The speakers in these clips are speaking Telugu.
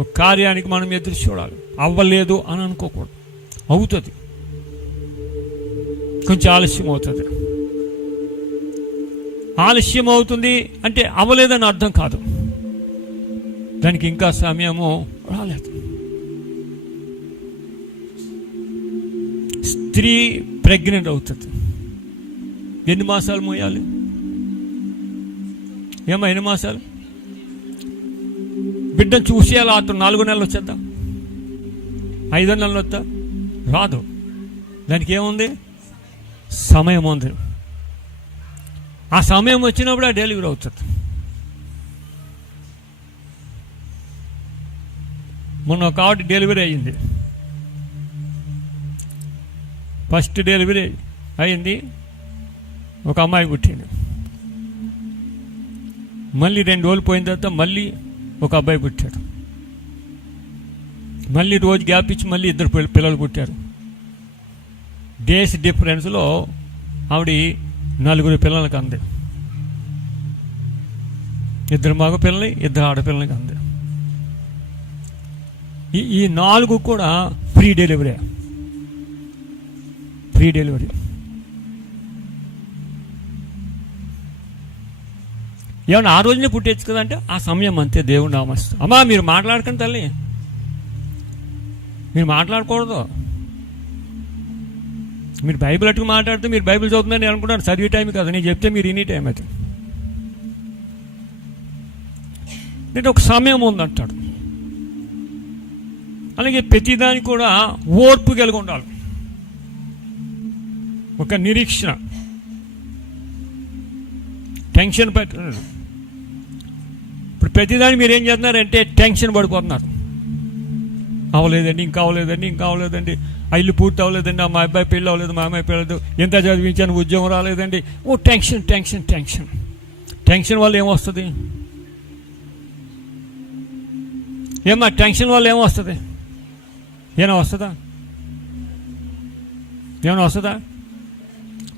ఒక కార్యానికి మనం ఎదురు చూడాలి. అవ్వలేదు అని అనుకోకూడదు. అవుతుంది, కొంచెం ఆలస్యం అవుతుంది. ఆలస్యం అవుతుంది అంటే అవ్వలేదని అర్థం కాదు, దానికి ఇంకా సమయము రాలేదు. స్త్రీ ప్రెగ్నెంట్ అవుతుంది, ఎన్ని మాసాలు మోయాలి? ఏమో ఎన్ని మాసాలు? బిడ్డను చూసేయాలి. అతను 4 నెలలు వచ్చేద్దా, 5 నెలలు వద్దా? రాదు. దానికి ఏముంది? సమయం ఉంది. ఆ సమయం వచ్చినప్పుడు ఆ డెలివరీ అవుతుంది. మొన్న ఒక ఆవిడ డెలివరీ అయ్యింది. ఫస్ట్ డెలివరీ అయింది, ఒక అమ్మాయి పుట్టింది. మళ్ళీ 2 రోజులు పోయిన తర్వాత మళ్ళీ ఒక అబ్బాయి పుట్టాడు. మళ్ళీ రోజు గ్యాప్ ఇచ్చి మళ్ళీ 2 పిల్లలు పుట్టారు. డేస్ డిఫరెన్స్లో ఆవిడ 4 పిల్లలకి అంది. 2 మగ పిల్లల్ని, 2 ఆడపిల్లలకి అంది. ఈ 4 కూడా ప్రీ డెలివరీ. ఏమన్నా ఆ రోజునే పుట్టేచ్చు కదంటే ఆ సమయం అంతే. దేవుడు నామస్తు. అమ్మా మీరు మాట్లాడకండి తల్లి, మీరు మాట్లాడకూడదు. మీరు బైబిల్ అట్టుకు మాట్లాడితే మీరు బైబిల్ చదువుతుందని నేను అనుకుంటాను. చదివే టైం కాదు, నేను చెప్తే మీరు ఎనీ టైం అయితే. నేను ఒక సమయం ఉందంటాడు. అలాగే ప్రతిదానికి కూడా ఓర్పు కలిగి ఉండాలి, ఒక నిరీక్షణ. టెన్షన్ పెట్టండి. ఇప్పుడు ప్రతిదాన్ని మీరు ఏం చేస్తున్నారంటే టెన్షన్ పడిపోతున్నారు. అవ్వలేదండి, ఇంకా అవ్వలేదండి, ఆ ఇల్లు పూర్తి అవ్వలేదండి, మా అబ్బాయి పెళ్ళి అవ్వలేదు, మా అమ్మాయి పెళ్ళదు, ఎంత చదివించాను, ఉద్యోగం రాలేదండి. ఓ టెన్షన్ టెన్షన్ టెన్షన్. టెన్షన్ వల్ల ఏమొస్తుంది? ఏమా టెన్షన్ వల్ల ఏమొస్తుంది? ఏమైనా వస్తుందా?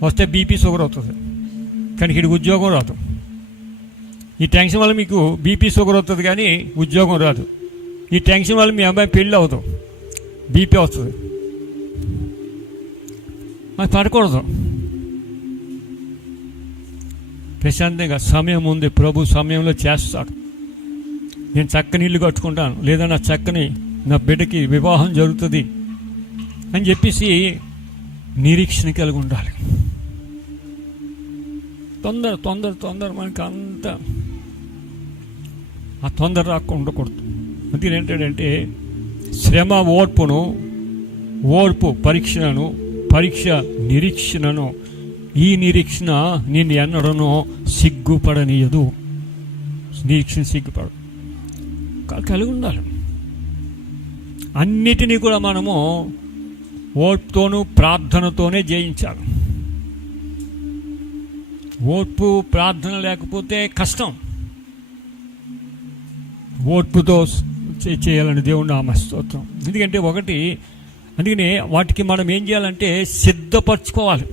వస్తే బీపీ షుగర్ అవుతుంది, కానీ ఇక్కడ ఉద్యోగం రాదు. ఈ టెన్షన్ వల్ల మీకు బీపీ షుగర్ అవుతుంది కానీ ఉద్యోగం రాదు. ఈ టెన్షన్ వల్ల మీ అబ్బాయి పెళ్ళి అవుతాం, బీపీ వస్తుంది. మాకు పడకూడదు. ప్రశాంతంగా సమయం ఉంది, ప్రభు సమయంలో చేస్తాడు. నేను చక్కని ఇల్లు కట్టుకుంటాను, లేదా నా బిడ్డకి వివాహం జరుగుతుంది అని చెప్పేసి నిరీక్షణ కలిగి ఉండాలి. తొందర మనకి అంత ఆ తొందర రాకుండా ఉండకూడదు. అందుకని ఏంటంటే శ్రమ ఓర్పు పరీక్ష నిరీక్షణను, ఈ నిరీక్షణ నిన్ను ఎన్నడనో సిగ్గుపడనీయదు. నిరీక్షణ సిగ్గుపడదు, కలిగి ఉండాలి. అన్నిటినీ కూడా మనము ఓర్పుతోనూ ప్రార్థనతోనే జయించాలి. ఓర్పు ప్రార్థన లేకపోతే కష్టం. ఓర్పుతో చేయాలని దేవుని నామ స్తోత్రం. ఎందుకంటే అందుకని వాటికి మనం ఏం చేయాలంటే సిద్ధపరచుకోవాలి.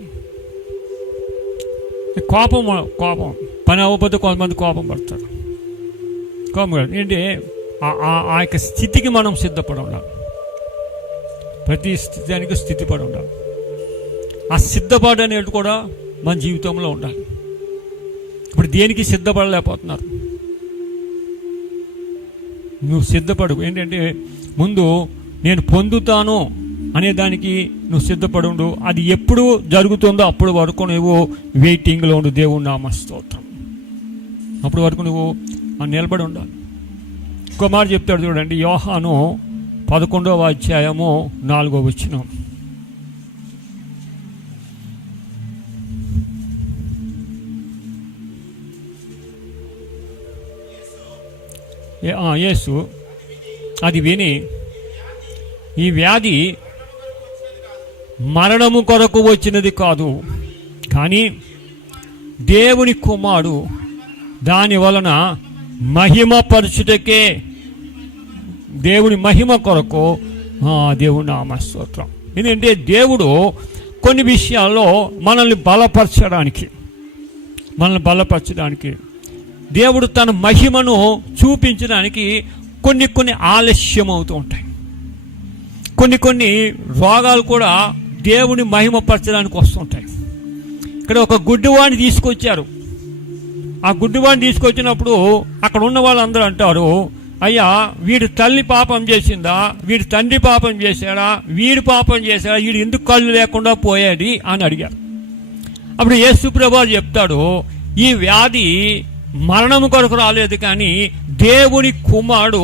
కోపం పని అవ్వకపోతే కొంతమంది కోపం పడతారు. కోపం కాదు ఏంటంటే ఆ యొక్క స్థితికి మనం సిద్ధపడి ఉండాలి. ప్రతి స్థితికి స్థితిపడి ఉండాలి. ఆ సిద్ధపాటు అనేది కూడా మన జీవితంలో ఉండాలి. ఇప్పుడు దేనికి సిద్ధపడలేకపోతున్నారు? నువ్వు సిద్ధపడు. ఏంటంటే ముందు నేను పొందుతాను అనే దానికి నువ్వు సిద్ధపడి ఉండు. అది ఎప్పుడు జరుగుతుందో అప్పుడు వరకు నువ్వు వెయిటింగ్లో ఉండు. దేవుని నామ స్తోత్రం. అప్పటి వరకు నువ్వు నిలబడి ఉండాలి. ఇంకో మాట చెప్తాడు చూడండి, యోహాను 11వ అధ్యాయము 4వ వచనం. యేసు అది విని, ఈ వ్యాధి మరణము కొరకు వచ్చినది కాదు, కానీ దేవుని కుమారుడు దాని వలన మహిమపరచుటకే, దేవుని మహిమ కొరకు. దేవుని నామ స్తోత్రం. ఎందుకంటే దేవుడు కొన్ని విషయాల్లో మనల్ని బలపరచడానికి దేవుడు తన మహిమను చూపించడానికి కొన్ని ఆలస్యం అవుతూ ఉంటాయి. కొన్ని రోగాలు కూడా దేవుని మహిమపరచడానికి వస్తుంటాయి. ఇక్కడ ఒక గుడ్డివాడిని తీసుకొచ్చారు. ఆ గుడ్డివాడిని తీసుకొచ్చినప్పుడు అక్కడ ఉన్న వాళ్ళందరూ అంటారు, అయ్యా వీడి తల్లి పాపం చేసిందా, వీడి తండ్రి పాపం చేశాడా, వీడి పాపం చేశాడా, వీడు ఎందుకు కళ్ళు లేకుండా పోయాది అని అడిగారు. అప్పుడు యేసు ప్రభువు చెప్తాడు, ఈ వ్యాధి మరణము కొరకు రాలేదు, కానీ దేవుని కుమారుడు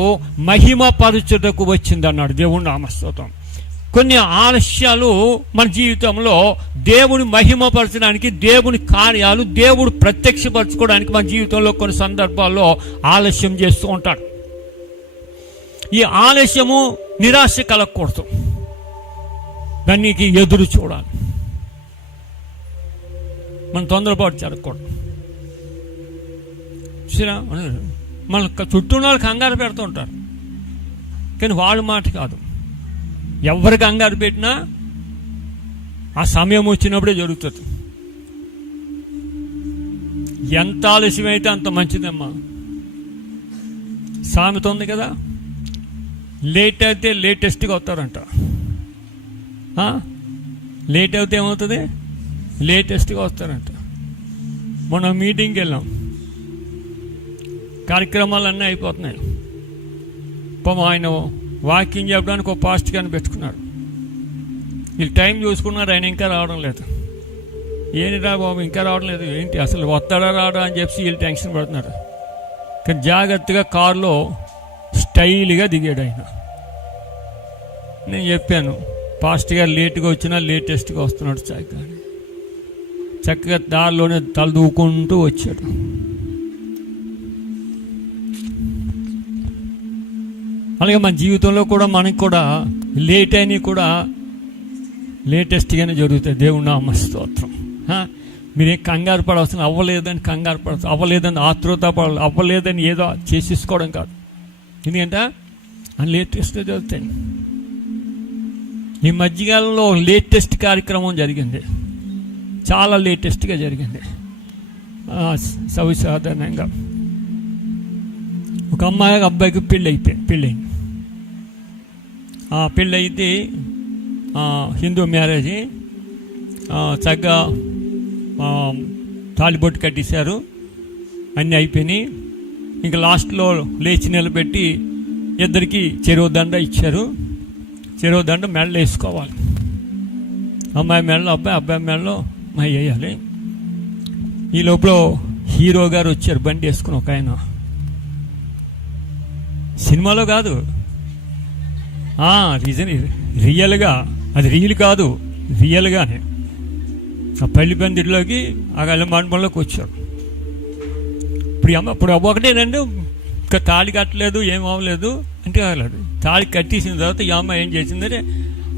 మహిమ పరచుటకు వచ్చిందన్నాడు. దేవుని నామస్తోత్రం. కొన్ని ఆలస్యాలు మన జీవితంలో దేవుని మహిమపరచడానికి, దేవుని కార్యాలు దేవుడు ప్రత్యక్షపరచుకోవడానికి మన జీవితంలో కొన్ని సందర్భాల్లో ఆలస్యం చేస్తూ ఉంటాడు. ఈ ఆలస్యము నిరాశ కలగకూడదు, దానికి ఎదురు చూడాలి. మనం తొందరపాటు జరగకూడదు. మన చుట్టూ వాళ్ళు కంగారు పెడుతూ ఉంటారు, కానీ వాళ్ళ మాట కాదు. ఎవరికి కంగారు పెట్టినా ఆ సమయం వచ్చినప్పుడే జరుగుతుంది. ఎంత ఆలస్యమైతే అంత మంచిదమ్మా. సామెత ఉంది కదా, లేట్ అయితే లేటెస్ట్గా వస్తారంట. లేట్ అయితే ఏమవుతుంది? లేటెస్ట్గా వస్తారంట. మనం మీటింగ్కి వెళ్ళాం, కార్యక్రమాలన్నీ అయిపోతున్నాయి. పాపం ఆయన వాకింగ్ చెప్పడానికి ఒక పాస్ట్ గాని పెట్టుకున్నాడు. వీళ్ళు టైం చూసుకున్నారు, ఆయన ఇంకా రావడం లేదు. ఏంటిరా బాబు ఇంకా రావడం లేదు, ఏంటి అసలు వస్తాడా రాడా అని చెప్పి వీళ్ళు టెన్షన్ పడుతున్నారు. కానీ జాగ్రత్తగా కారులో స్టైల్గా దిగాడు ఆయన. నేను చెప్పాను, పాస్ట్ గారు లేట్గా వచ్చినా లేటెస్ట్గా వస్తున్నాడు చక్కగా దారిలోనే తల దూకుంటూ వచ్చాడు. అలాగే మన జీవితంలో కూడా మనకి కూడా లేట్ అయినవి కూడా లేటెస్ట్గానే జరుగుతాయి. దేవుని నామ స్తోత్రం. మీరేం కంగారు పడవలసిన అవ్వలేదని కంగారు పడ అవ్వలేదని ఆతృత పడాలి, అవ్వలేదని ఏదో చేసేసుకోవడం కాదు. ఎందుకంటే అని లేటెస్ట్గా జరుగుతాయి. ఈ మధ్యకాలంలో లేటెస్ట్ కార్యక్రమం జరిగింది, చాలా లేటెస్ట్గా జరిగింది. సవిసాధారణంగా ఒక అబ్బాయికి పెళ్ళయింది. ఆ పెళ్ళయితే హిందూ మ్యారేజ్. చక్కగా తాళిబొట్టు కట్టేశారు, అన్నీ అయిపోయినాయి. ఇంకా లాస్ట్లో లేచి నిలబెట్టి ఇద్దరికి చెరువు దండ ఇచ్చారు. చెరువు దండ మెడలో వేసుకోవాలి. అమ్మాయి మెడలో అబ్బాయి మెడలో అమ్మాయి వేయాలి. ఈ లోపల హీరో గారు వచ్చారు బండి వేసుకుని. ఒక ఆయన సినిమాలో కాదు, రియల్గా, అది రీల్ కాదు, రియల్గానే ఆ పెళ్లి పందిరిలోకి ఆ కళ్యాణ మండపంలోకి వచ్చాడు. ఇప్పుడు ఒకటేనండి, ఇంకా తాళి కట్టలేదు, ఏం అవ్వలేదు అంటే కాగలడు. తాళి కట్టేసిన తర్వాత ఈ అమ్మాయి ఏం చేసిందంటే,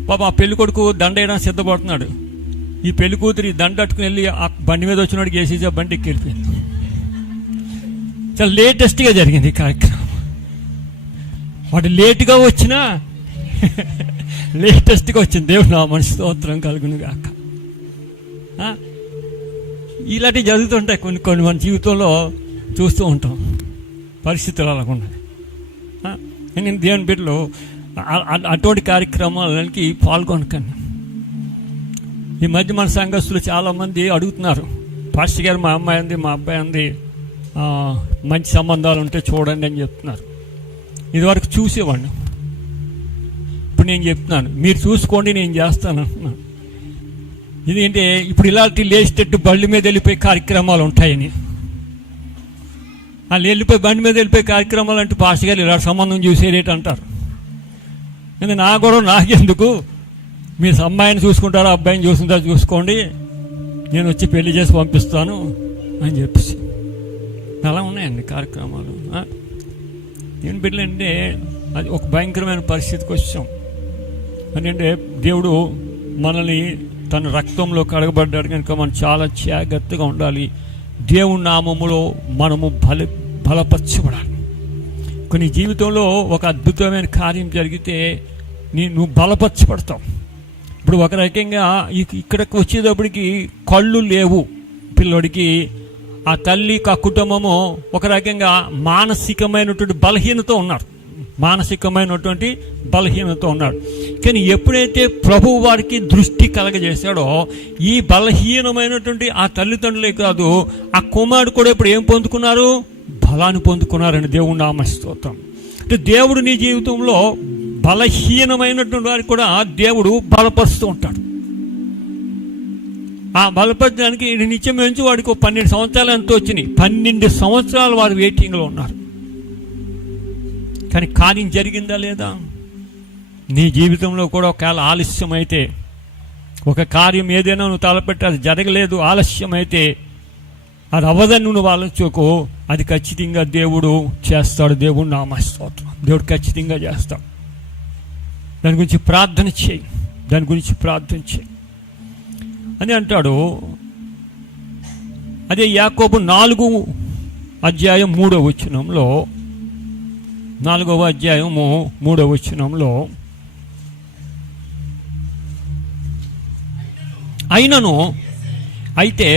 పాప ఆ పెళ్లి కొడుకు దండ వేయడానికి సిద్ధపడుతున్నాడు. ఈ పెళ్లి కూతురు ఈ దండ అట్టుకుని వెళ్ళి ఆ బండి మీద వచ్చినవాడికి వేసేసి ఆ బండి ఎక్కిపోయింది. చాలా లేటెస్ట్గా జరిగింది ఈ కార్యక్రమం. వాడు లేటుగా వచ్చినా లేటెస్ట్గా వచ్చింది. దేవుడు నా మనసు స్తోత్రం కలుగును గాక. ఇలాంటివి జరుగుతుంటాయి కొన్ని మన జీవితంలో చూస్తూ ఉంటాం. పరిస్థితులు అలాగ ఉన్నాయి. నేను దేవుని బిడ్డలు అటువంటి కార్యక్రమాలకి పాల్గొనకండి. ఈ మధ్య మన సంఘస్థులు చాలామంది అడుగుతున్నారు, పాస్టర్ గారు మా అమ్మాయి ఉంది, మా అబ్బాయి ఉంది, మంచి సంబంధాలు ఉంటే చూడండి అని చెప్తున్నారు. ఇదివరకు చూసేవాడిని, ఇప్పుడు నేను చెప్తున్నాను మీరు చూసుకోండి, నేను చేస్తాను అంటున్నాను. ఇదేంటి ఇప్పుడు ఇలాంటి లేచేటట్టు బండి మీద వెళ్ళిపోయి కార్యక్రమాలు ఉంటాయని. వాళ్ళు వెళ్ళిపోయి బండి మీద వెళ్ళిపోయి కార్యక్రమాలు అంటే పాస్టర్ గారు ఇలా సంబంధం చూసేరేటి అంటారు. కానీ నా కూడా నాకెందుకు, మీరు అమ్మాయిని చూసుకుంటారా అబ్బాయిని చూసుకుంటారా చూసుకోండి, నేను వచ్చి పెళ్లి చేసి పంపిస్తాను అని చెప్పేసి అలా ఉన్నాయండి కార్యక్రమాలు. ఏం బిడ్డలంటే అది ఒక భయంకరమైన పరిస్థితికి వచ్చాం. ఎందుకంటే దేవుడు మనల్ని తన రక్తంలో కడగబడ్డాడు కనుక మనం చాలా జాగ్రత్తగా ఉండాలి. దేవుని నామములో మనము బలపరచబడాలి. కొన్ని జీవితంలో ఒక అద్భుతమైన కార్యం జరిగితే నువ్వు బలపరచబడతావు. ఇప్పుడు ఒక రకంగా ఇక్కడికి వచ్చేటప్పటికి కళ్ళు లేవు పిల్లోడికి, ఆ తల్లి ఆ కుటుంబము ఒక రకంగా మానసికమైనటువంటి బలహీనత ఉన్నారు. మానసికమైనటువంటి బలహీనత ఉన్నాడు. కానీ ఎప్పుడైతే ప్రభువు వారికి దృష్టి కలగజేశాడో ఈ బలహీనమైనటువంటి ఆ తల్లిదండ్రులే కాదు, ఆ కుమారుడు కూడా ఇప్పుడు ఏం పొందుకున్నారు? బలాన్ని పొందుకున్నారని దేవుని నామ స్తోత్రం. అంటే దేవుడు నీ జీవితంలో బలహీనమైనటువంటి వారికి కూడా దేవుడు బలపరుస్తూ ఉంటాడు. ఆ బలపరచడానికి నిత్యం నుంచి వాడికి 12 సంవత్సరాలు ఎంతో వచ్చినాయి. 12 సంవత్సరాలు వారు వెయిటింగ్లో ఉన్నారు. కానీ కార్యం జరిగిందా లేదా? నీ జీవితంలో కూడా ఒకవేళ ఆలస్యం అయితే, ఒక కార్యం ఏదైనా నువ్వు తలపెట్టి అది జరగలేదు, ఆలస్యం అయితే, అది అవ్వదని నువ్వు ఆలోచించుకో, అది ఖచ్చితంగా దేవుడు చేస్తాడు. దేవుడు నామ స్తోత్రం. దేవుడు ఖచ్చితంగా చేస్తాడు. దాని గురించి ప్రార్థన చేయి, దాని గురించి ప్రార్థన చేయి అని అంటాడు. అదే యాకోబు 4వ అధ్యాయం 3వ వచనంలో, 4వ అధ్యాయము 3వ వచనంలో, అయినను అయితే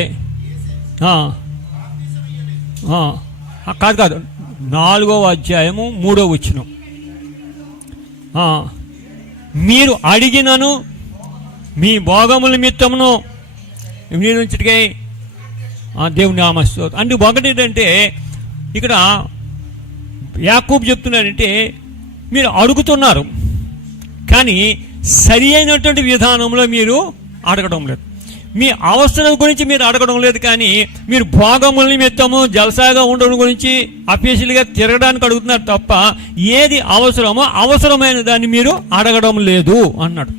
కాదు 4వ అధ్యాయము 3వ వచనం, మీరు అడిగినను మీ భోగముల నిమిత్తమును నుంచిటికై దేవుని నామస్తోత్రం. అంటే ఒకటి ఏంటంటే ఇక్కడ యాకోబు చెప్తున్నాడంటే, మీరు అడుగుతున్నారు కానీ సరి అయినటువంటి విధానంలో మీరు అడగడం లేదు. మీ అవసరం గురించి మీరు అడగడం లేదు, కానీ మీరు భోగముల నిమిత్తము జలసాగా ఉండడం గురించి అఫీషియల్గా తిరగడానికి అడుగుతున్నారు తప్ప ఏది అవసరమో అవసరమైన దాన్ని మీరు అడగడం లేదు అన్నాడు.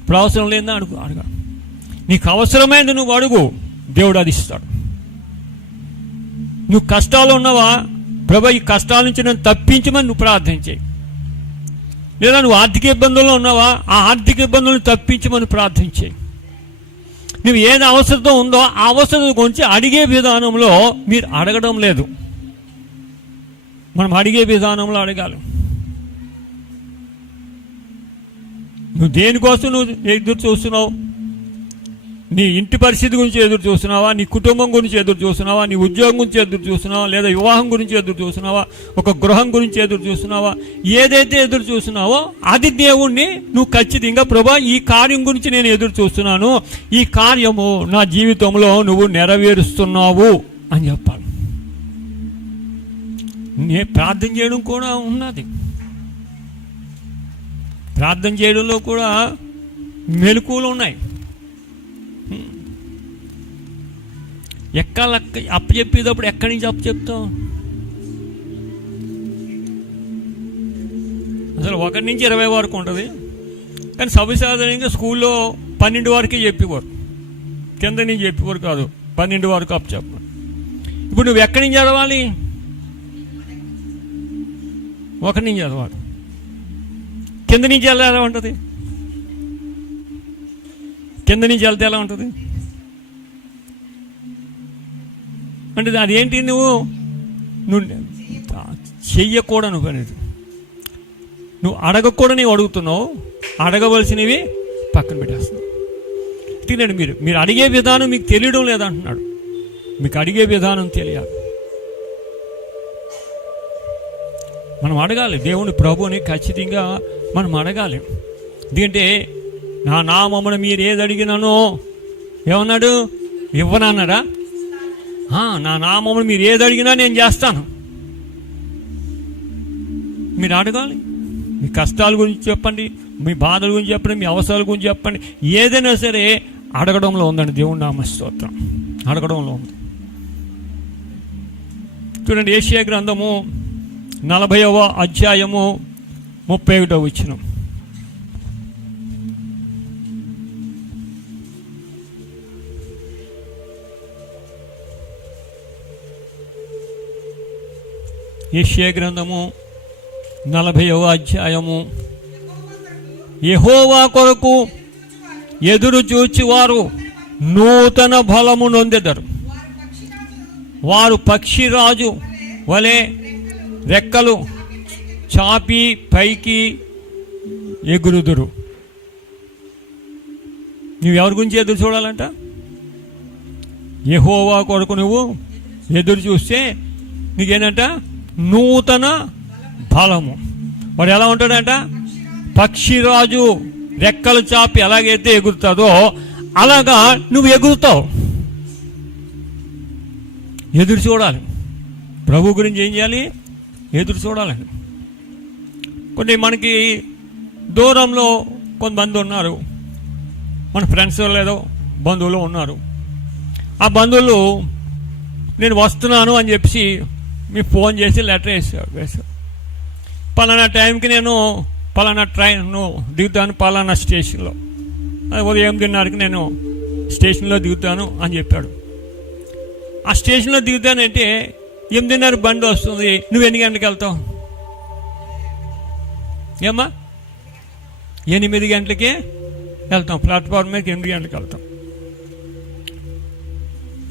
ఇప్పుడు అవసరం లేదా అడగ. నీకు అవసరమైనది నువ్వు అడుగు, దేవుడు అది ఇస్తాడు. నువ్వు కష్టాలు ఉన్నావా, ప్రభు ఈ కష్టాల నుంచి నన్ను తప్పించమని నువ్వు ప్రార్థన చేయి. లేదా నువ్వు ఆర్థిక ఇబ్బందుల్లో ఉన్నావా, ఆ ఆర్థిక ఇబ్బందులను తప్పించమని ప్రార్థన చేయి. నువ్వు ఏది అవసరత ఉందో ఆ అవసరం గురించి అడిగే విధానంలో మీరు అడగడం లేదు. మనం అడిగే విధానంలో అడగాలి. నువ్వు దేనికోసం నువ్వు ఎదురు చూస్తున్నావు? నీ ఇంటి పరిస్థితి గురించి ఎదురు చూస్తున్నావా, నీ కుటుంబం గురించి ఎదురు చూస్తున్నావా, నీ ఉద్యోగం గురించి ఎదురు చూస్తున్నావా, లేదా వివాహం గురించి ఎదురు చూస్తున్నావా, ఒక గృహం గురించి ఎదురు చూస్తున్నావా? ఏదైతే ఎదురు చూస్తున్నావో అది దేవుణ్ణి నువ్వు ఖచ్చితంగా, ప్రభా ఈ కార్యం గురించి నేను ఎదురు చూస్తున్నాను, ఈ కార్యము నా జీవితంలో నువ్వు నెరవేరుస్తున్నావు అని చెప్పాలి. ప్రార్థన చేయడం కూడా ఉన్నది. ప్రార్థన చేయడంలో కూడా మెలకువలు ఉన్నాయి. అప్పచెప్పేటప్పుడు ఎక్కడి నుంచి అప్పచెప్తావు? అసలు 1 నుంచి 20 వరకు ఉంటుంది, కానీ సవిసాధారణంగా స్కూల్లో 12 వరకే చెప్పేవారు, కింద నుంచి చెప్పేవారు కాదు, 12 వరకు అప్పచెప్పారు. ఇప్పుడు నువ్వు ఎక్కడి నుంచి చదవాలి? 1 నుంచి చదవాలి. కింద నుంచి వెళ్తే ఎలా ఉంటుంది? కింద నుంచి వెళ్తే ఎలా ఉంటుంది అంటే అదేంటి, నువ్వు చెయ్యకూడని పని. నువ్వు అడగకూడని అడుగుతున్నావు, అడగవలసినవి పక్కన పెట్టేస్తున్నావు. తినండి, మీరు అడిగే విధానం మీకు తెలియడం లేదంటున్నాడు. మీకు అడిగే విధానం తెలియాలి. మనం అడగాలి దేవుని ప్రభుని, ఖచ్చితంగా మనం అడగాలి. ఎందుకంటే నా నామమున మీరు ఏది అడిగినానో ఏమన్నాడు? ఇవ్వనన్నాడా? నా నామమున మీరు ఏది అడిగినా నేను చేస్తాను. మీరు అడగాలి. మీ కష్టాల గురించి చెప్పండి, మీ బాధల గురించి చెప్పండి, మీ అవసరాల గురించి చెప్పండి. ఏదైనా సరే అడగడంలో ఉందండి. దేవుని నామ స్తోత్రం. అడగడంలో ఉంది. చూడండి, యెషయా గ్రంథము 40వ అధ్యాయము 31వ వచనం. యెషయా గ్రంథము 40వ అధ్యాయము. యెహోవా కొరకు ఎదురు చూచువారు నూతన బలము నొందెదరు. వారు పక్షిరాజు వలె రెక్కలు చాపి పైకి ఎగురుదురు. నువ్వు ఎవరి గురించి ఎదురు చూడాలంట? యెహోవా కొరకు నువ్వు ఎదురు చూస్తే నీకేంటంట? నూతన బలము. వాడు ఎలా ఉంటాడంట? పక్షిరాజు రెక్కలు చాపి ఎలాగైతే ఎగురుతుందో అలాగా నువ్వు ఎగురుతావు. ఎదురు చూడాలి. ప్రభు గురించి ఏం చేయాలి? ఎదురు చూడాలండి. కొన్ని మనకి దూరంలో కొంతమంది ఉన్నారు, మన ఫ్రెండ్స్ లేదో బంధువులు ఉన్నారు. ఆ బంధువులు నేను వస్తున్నాను అని చెప్పి మీకు ఫోన్ చేసి లెటర్ వేశారు. పలానా టైంకి నేను పలానా ట్రైన్ దిగుతాను పలానా స్టేషన్లో, ఉదయం 8:30కి నేను స్టేషన్లో దిగుతాను అని చెప్పాడు. ఆ స్టేషన్లో దిగుతానంటే 8:30 బండి వస్తుంది, నువ్వు ఎన్ని గంటలకు వెళ్తావు? ఏమ్మా? 8 గంటలకే వెళ్తాం. ప్లాట్ఫామ్ మీద 8 గంటలకు వెళ్తాం.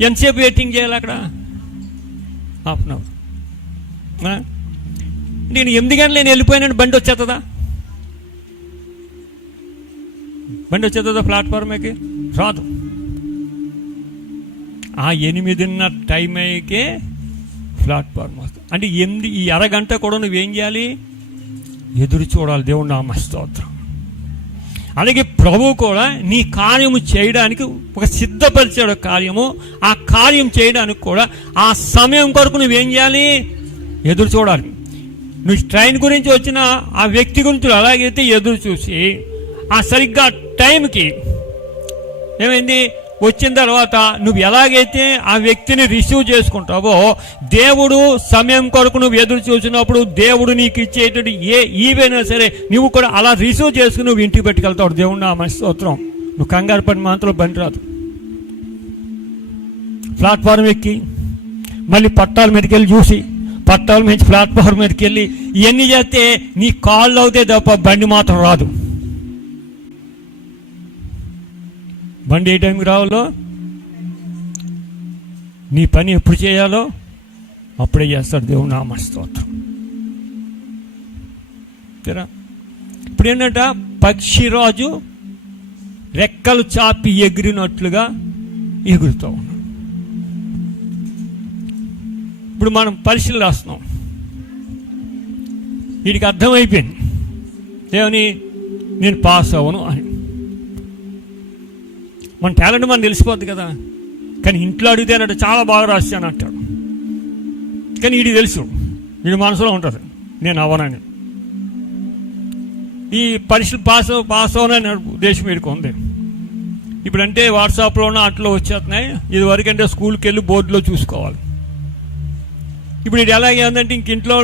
ఎంతసేపు వెయిటింగ్ చేయాలి అక్కడ? Half an hour. నేను 8 గంటలు నేను వెళ్ళిపోయినాను, బండి వచ్చేస్తుందా? బండి వచ్చేస్తుందా ప్లాట్ఫామ్కి? రాదు. ఆ 8:30 టైం అయ్యకే ప్లాట్ఫామ్ వస్తుంది. అంటే ఈ అరగంట కూడా నువ్వేం చేయాలి? ఎదురు చూడాలి. దేవుడు నామ స్తోత్రం. అలాగే ప్రభు కూడా నీ కార్యము చేయడానికి ఒక సిద్ధపరిచాడు కార్యము. ఆ కార్యం చేయడానికి కూడా ఆ సమయం కొరకు నువ్వేం చేయాలి? ఎదురు చూడాలి. నువ్వు ట్రైన్ గురించి వచ్చిన ఆ వ్యక్తి గురించి అలాగైతే ఎదురు చూసి ఆ సరిగ్గా టైంకి ఏమైంది వచ్చిన తర్వాత నువ్వు ఎలాగైతే ఆ వ్యక్తిని రిసీవ్ చేసుకుంటావో, దేవుడు సమయం కొరకు నువ్వు ఎదురు చూసినప్పుడు దేవుడు నీకు ఇచ్చేటట్టు ఈవైనా సరే నువ్వు కూడా అలా రిసీవ్ చేసుకుని నువ్వు ఇంటికి పెట్టుకెళ్తావు. దేవుడు నా స్తోత్రం. నువ్వు కంగారు పడి మాత్రం బండి రాదు. ప్లాట్ఫారం ఎక్కి మళ్ళీ పట్టాల మీదకి వెళ్ళి చూసి పట్టాల మీద ప్లాట్ఫారం మీదకి వెళ్ళి ఇవన్నీ చేస్తే నీ కాళ్ళు అవుతాయి తప్ప బండి మాత్రం రాదు. బండి ఏ టైంకి రావాలో, నీ పని ఎప్పుడు చేయాలో అప్పుడే చేస్తాడు. దేవుడు నామ స్తోత్రం. ఇప్పుడు ఏంటంట? పక్షిరాజు రెక్కలు చాపి ఎగిరినట్లుగా ఎగురుతూ ఉన్నాడు. ఇప్పుడు మనం పరీక్షలు రాస్తున్నాం. వీడికి అర్థమైపోయింది ఏమని? నేను పాస్ అవ్వను అని. మన టాలెంట్ మనం తెలిసిపోద్ది కదా. కానీ ఇంట్లో అడిగితే అన్నట్టు చాలా బాగా రాశాను అంటాడు. కానీ వీడికి తెలుసు, వీడి మనసులో ఉంటుంది నేను అవ్వనని. ఈ పరీక్షలు పాస్ అవ్వనని ఉద్దేశం వీడికి ఉంది. ఇప్పుడంటే వాట్సాప్లోనూ అట్లా వచ్చేస్తున్నాయి. ఇది వరకంటే స్కూల్కి వెళ్ళి బోర్డులో చూసుకోవాలి. ఇప్పుడు ఇది ఎలాగే ఉందంటే ఇంక ఇంట్లో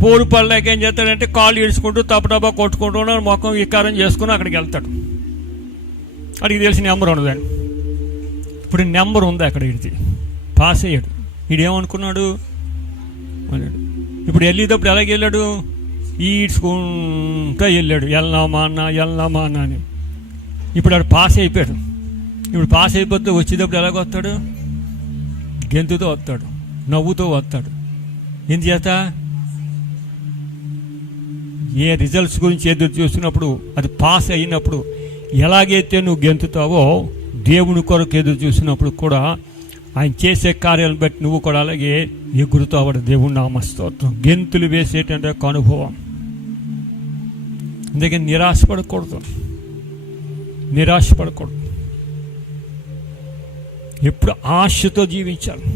పోరు పడలేక ఏం చేస్తాడంటే కాళ్ళు ఈడ్చుకుంటూ తప్పటబ్బా కొట్టుకుంటూ మొఖం వికారం చేసుకుని అక్కడికి వెళ్తాడు. అడిగి తెలిసి నెంబర్ ఉండదండి. ఇప్పుడు నెంబర్ ఉంది అక్కడ. ఇది పాస్ అయ్యాడు. వీడేమనుకున్నాడు? ఇప్పుడు వెళ్ళేటప్పుడు ఎలాగ వెళ్ళాడు? ఈడ్చుకుంటూ వెళ్ళాడు, వెళ్దామా అన్న అని. ఇప్పుడు ఆడు పాస్ అయిపోయాడు. ఇప్పుడు పాస్ అయిపోతే వచ్చేటప్పుడు ఎలాగ వస్తాడు? గెంతుతో వస్తాడు, నవ్వుతో వస్తాడు. ఎందుచేత? ఏ రిజల్ట్స్ గురించి ఎదురు చూసినప్పుడు అది పాస్ అయినప్పుడు ఎలాగైతే నువ్వు గెంతుతావో, దేవుని కొరకు ఎదురు చూసినప్పుడు కూడా ఆయన చేసే కార్యాలను బట్టి నువ్వు కూడా అలాగే ఎగురుతావాడు. దేవుని నామ స్తోత్రం. గెంతులు వేసేటంటే ఒక అనుభవం. అందుకే నిరాశపడకూడదు. ఎప్పుడు ఆశతో జీవించాలి.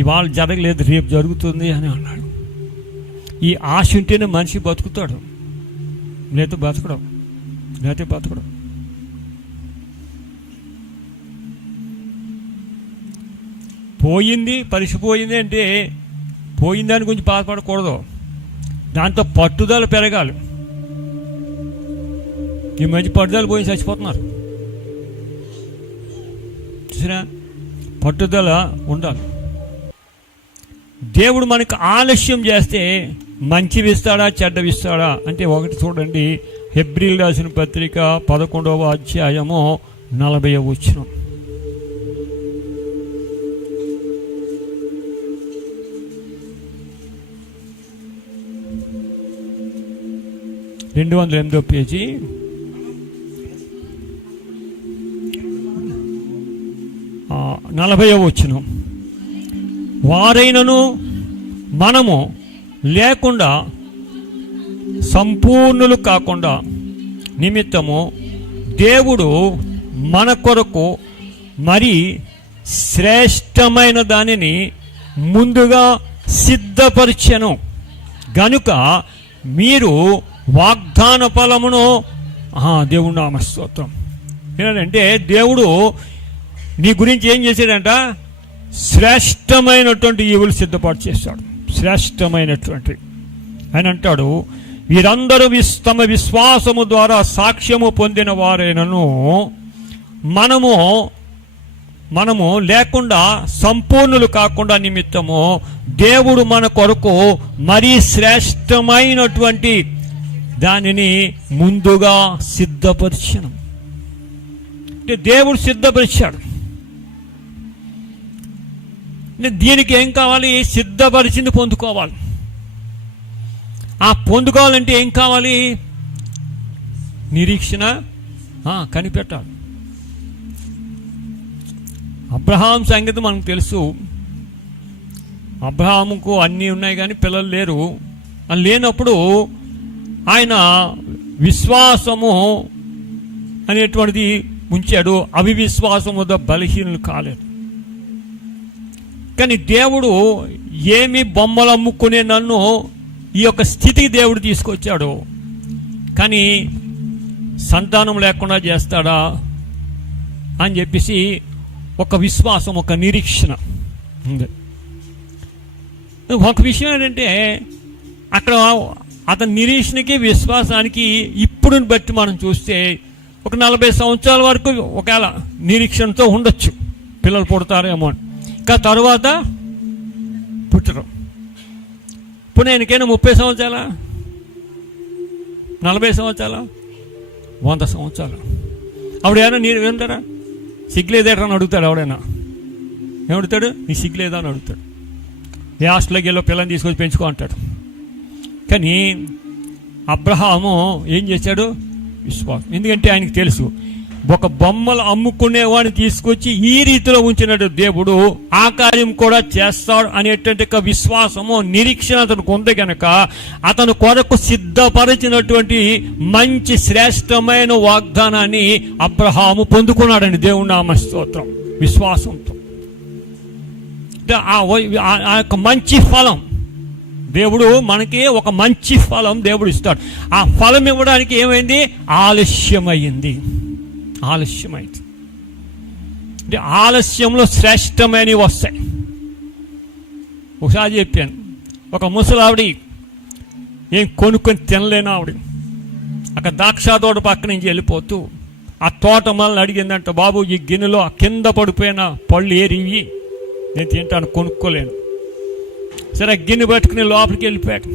ఇవాళ జరగలేదు, రేపు జరుగుతుంది అని అన్నాడు. ఈ ఆశ ఉంటేనే మనిషి బతుకుతాడు, లేకపోతే బతకడం. పోయింది, పరీక్ష పోయింది అంటే పోయిన దాని గురించి బాధపడకూడదు. దాంతో పట్టుదల పెరగాలి. ఈ మధ్య పట్టుదల పోయి చచ్చిపోతున్నారు చూసినా. పట్టుదల ఉండాలి. దేవుడు మనకు ఆలస్యం చేస్తే మంచివిస్తాడా చెడ్డవిస్తాడా అంటే ఒకటి చూడండి. హెబ్రీలు రాసిన పత్రిక 11వ అధ్యాయము 40వ వచనం. రెండు 208వ పేజీ. ఆ 40వ వచనం. వారైనను మనము లేకుండా సంపూర్ణులు కాకుండా నిమిత్తము దేవుడు మన కొరకు మరి శ్రేష్టమైన దానిని ముందుగా సిద్ధపరిచెను గనుక మీరు వాగ్దాన ఫలమును దేవుడు నామ స్తోత్రం. ఏంటంటే దేవుడు నీ గురించి ఏం చేశాడంట? శ్రేష్టమైనటువంటి ఈవులు సిద్ధపాటు చేశాడు. శ్రేష్టమైనటువంటి ఆయన అంటాడు, వీరందరూ తమ విశ్వాసము ద్వారా సాక్ష్యము పొందిన వారైనను మనము లేకుండా సంపూర్ణులు కాకుండా నిమిత్తము దేవుడు మన కొరకు మరీ శ్రేష్టమైనటువంటి దానిని ముందుగా సిద్ధపరిచను. అంటే దేవుడు సిద్ధపరిచాడు. దీనికి ఏం కావాలి? సిద్ధపరిచింది పొందుకోవాలి. ఆ పొందుకోవాలంటే ఏం కావాలి? నిరీక్షణ కనిపెట్టాలి. అబ్రహాం సంగతి మనకు తెలుసు. అబ్రహాముకు అన్నీ ఉన్నాయి కానీ పిల్లలు లేరు. లేనప్పుడు ఆయన విశ్వాసము అనేటువంటిది ఉంచాడు. అవిశ్వాసము బలహీనులు కాలేదు. కానీ దేవుడు ఏమి బొమ్మలు అమ్ముకునే నన్ను ఈ యొక్క స్థితికి దేవుడు తీసుకొచ్చాడు. కానీ సంతానం లేకుండా చేస్తాడా అని చెప్పేసి ఒక విశ్వాసం, ఒక నిరీక్షణ ఉంది. ఒక విషయం ఏంటంటే అక్కడ అతని నిరీక్షణకి విశ్వాసానికి ఇప్పుడుని బట్టి మనం చూస్తే ఒక 40 సంవత్సరాల వరకు ఒకవేళ నిరీక్షణతో ఉండొచ్చు, పిల్లలు పుడతారేమో అని. ఇంకా తర్వాత పుట్టరు. ఇప్పుడు నేనకైనా 30 సంవత్సరాల, 40 సంవత్సరాల, 100 సంవత్సరాలు. అప్పుడు ఏమైనా నీరు వింటారా? సిగ్గులేదేట్రా అని అడుగుతాడు. ఎవడైనా ఏమడుగుతాడు? నీ సిగ్గులేదా అని అడుగుతాడు. ఏ హాస్టల్లోకి వెళ్ళో పిల్లని తీసుకొచ్చి పెంచుకో అంటాడు. కానీ అబ్రహాము ఏం చేశాడు? విశ్వాసం. ఎందుకంటే ఆయనకు తెలుసు, ఒక బొమ్మలు అమ్ముకునేవాడిని తీసుకొచ్చి ఈ రీతిలో ఉంచినట్టు దేవుడు ఆ కార్యం కూడా చేస్తాడు అనేటువంటి విశ్వాసము, నిరీక్షణ అతనికి ఉంది కనుక అతను కొరకు సిద్ధపరిచినటువంటి మంచి శ్రేష్టమైన వాగ్దానాన్ని అబ్రహాము పొందుకున్నాడండి. దేవుని నామ స్తోత్రం. విశ్వాసంతో ఆ యొక్క మంచి ఫలం దేవుడు మనకి ఒక మంచి ఫలం దేవుడు ఇస్తాడు. ఆ ఫలం ఇవ్వడానికి ఏమైంది? ఆలస్యమైంది. ఆలస్యమైంది అంటే ఆలస్యంలో శ్రేష్టమైనవి వస్తాయి. ఒకసారి చెప్పాను, ఒక ముసలావిడి ఏం కొనుక్కొని తినలేని ఆవిడ అక్కడ ద్రాక్ష తోట పక్క నుంచి వెళ్ళిపోతూ ఆ తోట మళ్ళీ అడిగిందంట, బాబు ఈ గిన్నెలో కింద పడిపోయిన పళ్ళు ఏరివి, నేను తింటాను, కొనుక్కోలేను. సరే గిన్నె పట్టుకుని లోపలికి వెళ్ళిపోయాడు.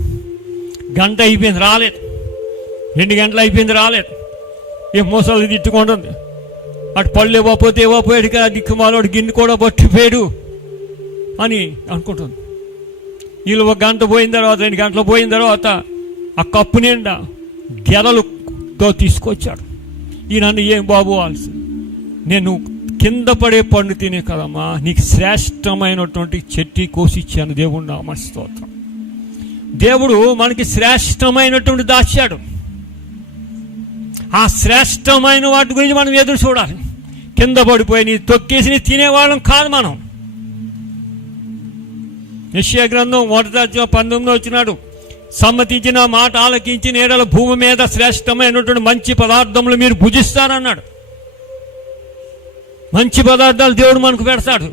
గంట అయిపోయింది, రాలేదు. 2 గంటలు అయిపోయింది, రాలేదు. ఏ మోసాలు తిట్టుకుంటుంది. అటు పళ్ళు ఇవ్వపోయాడు కదా, దిక్కుమాలోడు గిన్నె కూడా పట్టిపోయాడు అని అనుకుంటుంది. వీళ్ళు 1 గంట పోయిన తర్వాత, 2 గంటలు పోయిన తర్వాత ఆ కప్పు నిండా గెలలుతో తీసుకొచ్చాడు. ఈయన ఏం బాబు ఆల్సి, నేను కింద పడే పండు తినే కదమ్మా, నీకు శ్రేష్టమైనటువంటి చెట్టి కోసిచ్చాను. దేవుడు నామ స్తోత్రం. దేవుడు మనకి శ్రేష్టమైనటువంటి దాచాడు. ఆ శ్రేష్టమైన వాటి గురించి మనం ఎదురు చూడాలి. కింద పడిపోయి తొక్కేసి తినేవాళ్ళం కాదు మనం. యెషయా గ్రంథం 1:19 వచ్చినాడు, సమ్మతించిన మాట ఆలకించి నేడల భూమి మీద శ్రేష్టమైనటువంటి మంచి పదార్థములు మీరు భుజిస్తారన్నాడు. మంచి పదార్థాలు దేవుడు మనకు పెడతాడు.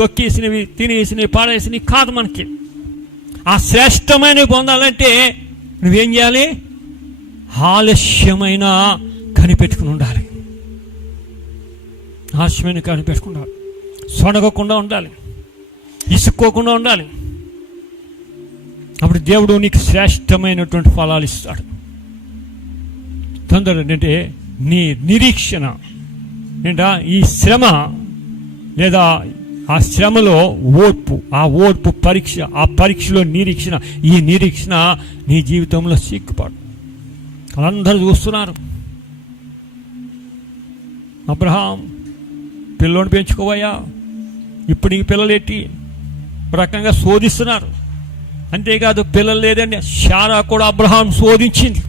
తొక్కేసినవి, తినేసినవి, పాడేసినవి కాదు మనకి. ఆ శ్రేష్టమైనవి పొందాలంటే నువ్వేం చేయాలి? ఆలస్యమైన కనిపెట్టుకుని ఉండాలి. ఆలస్యమైన కనిపెట్టుకుండాలి. సొనగకుండా ఉండాలి, ఇసుక్కోకుండా ఉండాలి. అప్పుడు దేవుడు నీకు శ్రేష్టమైనటువంటి ఫలాలు ఇస్తాడు. తొందర ఏంటంటే నీ నిరీక్షణ ఏంటా? ఈ శ్రమ లేదా ఆ శ్రమలో ఓర్పు, ఆ ఓర్పు పరీక్ష, ఆ పరీక్షలో నిరీక్షణ. ఈ నిరీక్షణ నీ జీవితంలో సిగ్గుపాటు. వాళ్ళందరూ చూస్తున్నారు. అబ్రహాం పిల్లోని పెంచుకోవయ్యా, ఇప్పుడు నీకు పిల్లలు ఎట్టి రకంగా శోధిస్తున్నారు అంతేకాదు పిల్లలు లేదండి. శారా కూడా అబ్రహాం శోధించింది,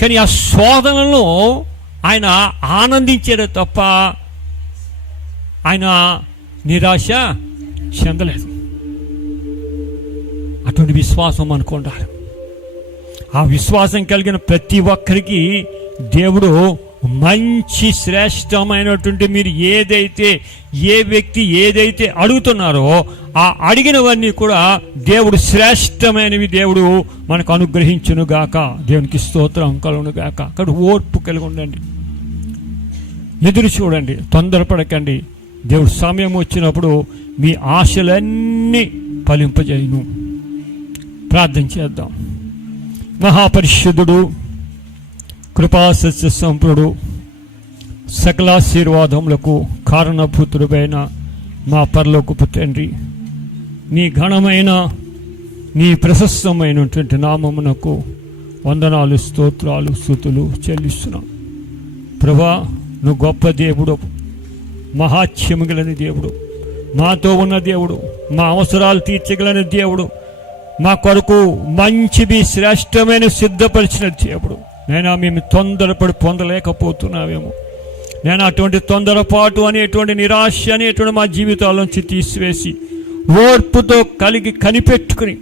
కానీ ఆ శోధనలో ఆయన ఆనందించాడు తప్ప ఆయన నిరాశ చెందలేదు. అటువంటి విశ్వాసం అనుకుంటారు. ఆ విశ్వాసం కలిగిన ప్రతి ఒక్కరికి దేవుడు మంచి శ్రేష్టమైనటువంటి, మీరు ఏ వ్యక్తి ఏదైతే అడుగుతున్నారో ఆ అడిగినవన్నీ కూడా దేవుడు శ్రేష్టమైనవి దేవుడు మనకు అనుగ్రహించును గాక. దేవునికి స్తోత్రం కలుగును గాక. అక్కడ ఓర్పు కలిగి ఉండండి, ఎదురు చూడండి, తొందరపడకండి. దేవుడు సమయం వచ్చినప్పుడు మీ ఆశలన్నీ ఫలింపజేయును. ప్రార్థన చేద్దాం. మహాపరిశుద్ధుడు, కృపాసత్య సంపూర్ణుడు, సకలాశీర్వాదములకు కారణభూతుడైన మా పరలోకపు తండ్రి, నీ ఘనమైన నీ ప్రశస్తమైనటువంటి నామమునకు వందనాలు, స్తోత్రాలు, స్తుతులు చెల్లిస్తున్నాం. ప్రభా, నువ్వు గొప్ప దేవుడు, మహాత్యముగలని దేవుడు, మాతో ఉన్న దేవుడు, మా అవసరాలు తీర్చగలని దేవుడు, మా కొరకు మంచిది శ్రేష్టమైన సిద్ధపరిచిన దేవుడు. నేను మేము తొందరపడి పొందలేకపోతున్నావేమో. నేను అటువంటి తొందరపాటు అనేటువంటి నిరాశ అనేటువంటి మా జీవితాల్లోంచి తీసివేసి ఓర్పుతో కనిపెట్టుకుని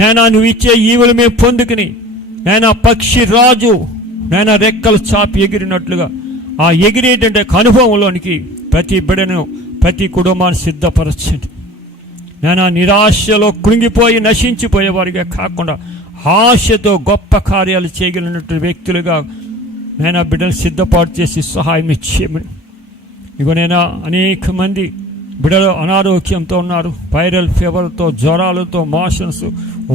నేను నువ్వు ఇచ్చే ఈవులు మేము పొందుకుని నేను పక్షి రాజు నేను రెక్కలు చాపి ఎగిరినట్లుగా ఆ ఎగిరేటంటే అనుభవంలోనికి ప్రతి బిడ్డను ప్రతి కుటుంబాన్ని సిద్ధపరచండి. నేను నిరాశలో కృంగిపోయి నశించిపోయేవారిగా కాకుండా ఆశతో గొప్ప కార్యాలు చేయగలిగినటువంటి వ్యక్తులుగా నేను ఆ బిడ్డలు సిద్ధపాటు చేసి సహాయం ఇచ్చేయమని. ఇగో నేను అనేక మంది బిడ్డలు అనారోగ్యంతో ఉన్నారు, వైరల్ ఫీవర్తో, జ్వరాలతో, మోషన్స్,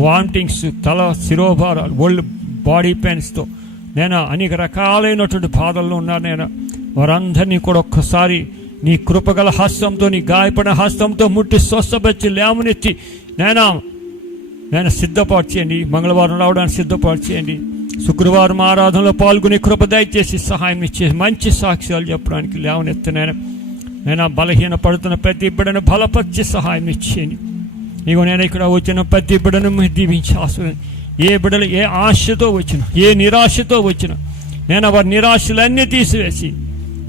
వామిటింగ్స్, తల శిరోభారాలు, ఒళ్ళు బాడీ పెయిన్స్తో నేను అనేక రకాలైనటువంటి బాధల్లో ఉన్నారు. నేను వారందరినీ కూడా ఒక్కసారి నీ కృపగల హస్తంతో, నీ గాయపడిన హస్తంతో ముట్టి స్వస్థపరిచి లేవనెత్తి నేను సిద్ధపాటు చేయండి. మంగళవారం రావడానికి సిద్ధపాటు చేయండి. శుక్రవారం ఆరాధనలో పాల్గొని కృప దయచేసి సహాయం ఇచ్చేసి మంచి సాక్ష్యాలు చెప్పడానికి లేవనెత్తి నేను బలహీన పడుతున్న ప్రతి బిడ్డను బలపరిచి సహాయం ఇచ్చేయండి. ఇగో నేను ఇక్కడ వచ్చిన ప్రతి బిడ్డను దీవించి ఆశీర్వదించండి. ఏ బిడ్డలు ఏ ఆశతో వచ్చిన, ఏ నిరాశతో వచ్చిన నేను వారి నిరాశలన్నీ తీసివేసి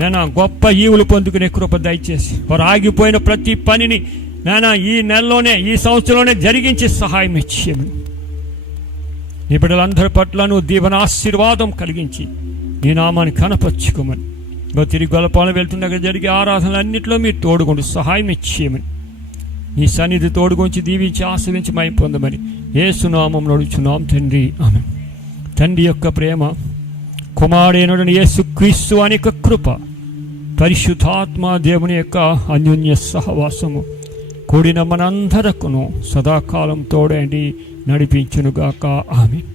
నేను గొప్ప ఈవులు పొందుకునే కృప దయచేసి వారు ఆగిపోయిన ప్రతి పనిని నేను ఈ నెలలోనే, ఈ సంవత్సరంలోనే జరిగించి సహాయం ఇచ్చేయమని. నీ బిడ్డలందరి పట్ల నువ్వు దీవెనాశీర్వాదం కలిగించి నీ నామాన్ని కనపరుచుకోమని. తిరిగి గొల్లపాలెం వెళ్తుండగా జరిగే ఆరాధనలన్నింటిలో మీరు తోడుకుంటూ సహాయం ఇచ్చేయమని, నీ సన్నిధి తోడుగుంచి దీవించి ఆశ్రయించి మహిమ పొందమని యేసు నామములో అడుగుచున్నాం తండ్రి, ఆమేన్. తండ్రి యొక్క ప్రేమ, కుమారుడైన యేసుక్రీస్తు అనే యొక్క కృప, పరిశుద్ధాత్మ దేవుని యొక్క అన్యోన్య సహవాసము కూడిన మనందరకును సదాకాలం తోడండి నడిపించునుగాక. ఆమేన్.